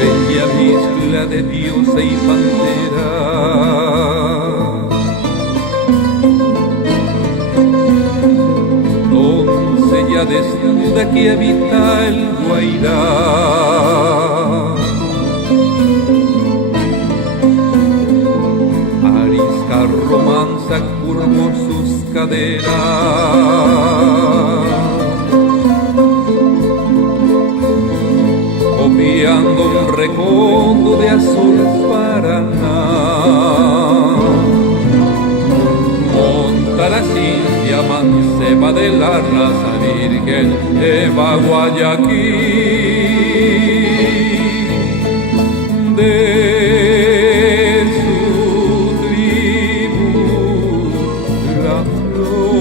bella mezcla de diosa y pantera. Doncella desnuda que habita el Guairá. Arisca romanza curvó sus caderas. Copiando un recodo de azul Paraná. Monta la Cintia manceba de la raza virgen Eva Guayaquil, de su tribu la flor.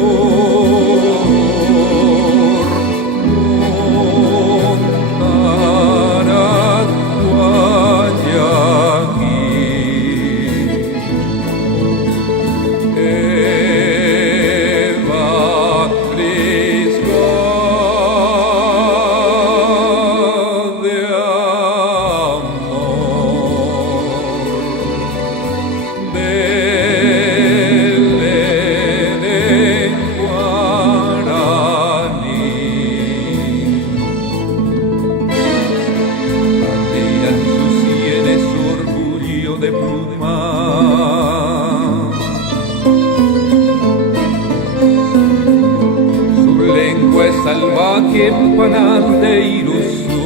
De pluma, su lengua es salvaje, panal de Irusú.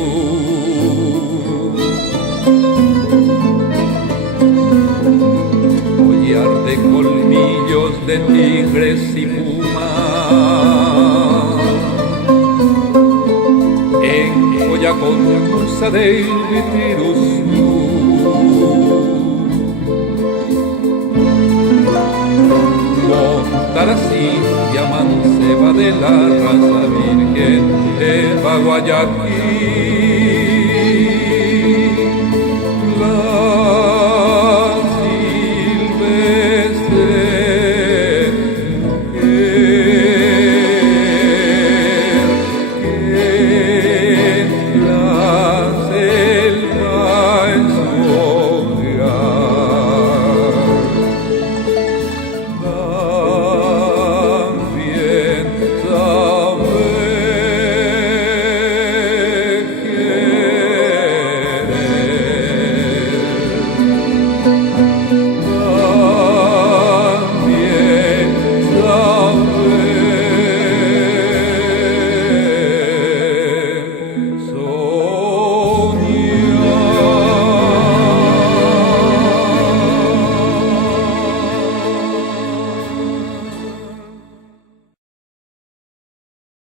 Collar de colmillos de tigres y pumas, en joya confusa del Vitirusú. Monta la Cintia manceba de la raza virgen Eva Guayaquil.